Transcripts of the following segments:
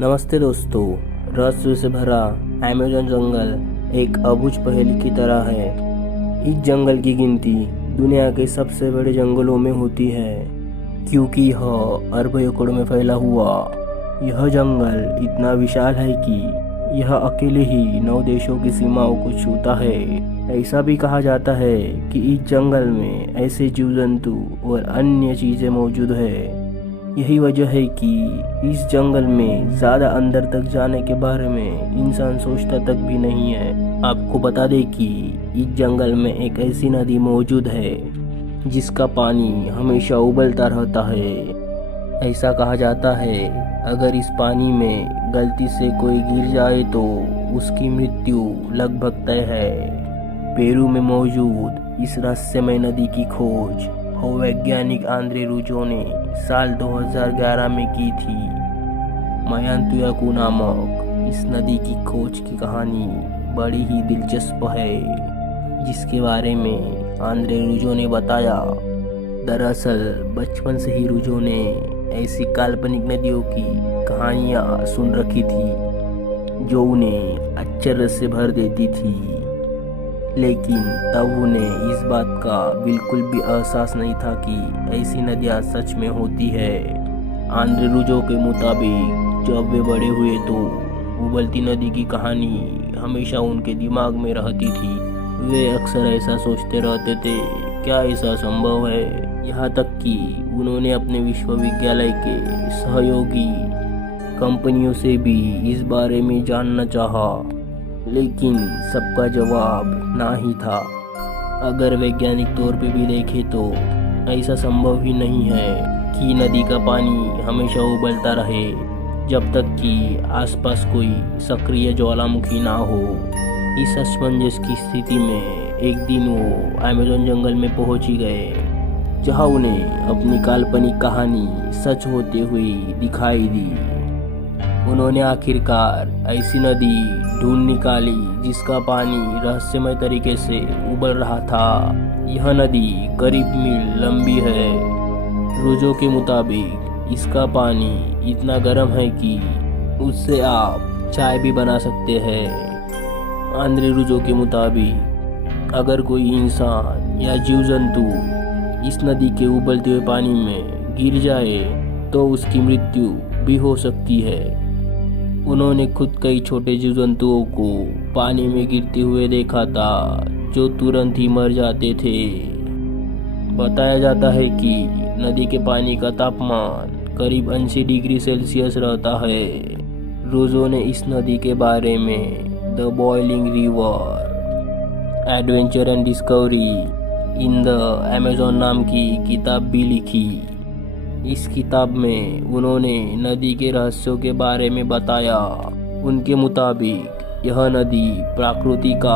नमस्ते दोस्तों। रहस्य से भरा अमेज़न जंगल एक अबूझ पहेली की तरह है। इस जंगल की गिनती दुनिया के सबसे बड़े जंगलों में होती है, क्योंकि यह अरबों एकड़ में फैला हुआ यह जंगल इतना विशाल है कि यह अकेले ही 9 देशों की सीमाओं को छूता है। ऐसा भी कहा जाता है कि इस जंगल में ऐसे जीव जंतु और अन्य चीजें मौजूद है। यही वजह है कि इस जंगल में ज़्यादा अंदर तक जाने के बारे में इंसान सोचता तक भी नहीं है। आपको बता दें कि इस जंगल में एक ऐसी नदी मौजूद है जिसका पानी हमेशा उबलता रहता है। ऐसा कहा जाता है अगर इस पानी में गलती से कोई गिर जाए तो उसकी मृत्यु लगभग तय है। पेरू में मौजूद इस रहस्यमय नदी की खोज वैज्ञानिक आंद्रे रूजो ने साल 2011 में की थी। मायांतुयाकू नामक इस नदी की खोज की कहानी बड़ी ही दिलचस्प है, जिसके बारे में आंद्रे रूजो ने बताया। दरअसल बचपन से ही रूजो ने ऐसी काल्पनिक नदियों की कहानियाँ सुन रखी थी जो उन्हें आश्चर्य से भर देती थी, लेकिन तब उन्हें इस बात का बिल्कुल भी एहसास नहीं था कि ऐसी नदियाँ सच में होती है। आंद्रे रूजो के मुताबिक जब वे बड़े हुए तो उबलती नदी की कहानी हमेशा उनके दिमाग में रहती थी। वे अक्सर ऐसा सोचते रहते थे, क्या ऐसा संभव है? यहाँ तक कि उन्होंने अपने विश्वविद्यालय के सहयोगी कंपनियों से भी इस बारे में जानना चाहा, लेकिन सबका जवाब ना ही था। अगर वैज्ञानिक तौर पे भी देखें तो ऐसा संभव ही नहीं है कि नदी का पानी हमेशा उबलता रहे जब तक कि आसपास कोई सक्रिय ज्वालामुखी ना हो। इस असमंजस की स्थिति में एक दिन वो अमेज़न जंगल में पहुंच ही गए, जहां उन्हें अपनी काल्पनिक कहानी सच होते हुए दिखाई दी। उन्होंने आखिरकार ऐसी नदी ढूंढ निकाली जिसका पानी रहस्यमय तरीके से उबल रहा था। यह नदी करीब मील लंबी है। रूजो के मुताबिक इसका पानी इतना गर्म है कि उससे आप चाय भी बना सकते हैं। आंद्रे रूजो के मुताबिक अगर कोई इंसान या जीव जंतु इस नदी के उबलते हुए पानी में गिर जाए तो उसकी मृत्यु भी हो सकती है। उन्होंने खुद कई छोटे जीव जंतुओं को पानी में गिरते हुए देखा था जो तुरंत ही मर जाते थे। बताया जाता है कि नदी के पानी का तापमान करीब 80 डिग्री सेल्सियस रहता है। रूजो ने इस नदी के बारे में the boiling river adventure and discovery in the Amazon नाम की किताब भी लिखी। इस किताब में उन्होंने नदी के रहस्यों के बारे में बताया। उनके मुताबिक यह नदी प्रकृति का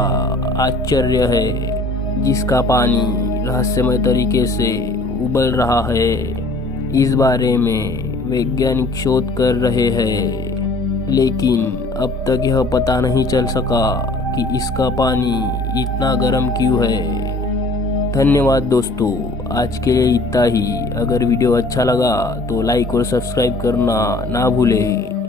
आश्चर्य है जिसका पानी रहस्यमय तरीके से उबल रहा है। इस बारे में वैज्ञानिक शोध कर रहे हैं, लेकिन अब तक यह पता नहीं चल सका कि इसका पानी इतना गर्म क्यों है। धन्यवाद दोस्तों, आज के लिए इतना ही। अगर वीडियो अच्छा लगा तो लाइक और सब्सक्राइब करना ना भूलें।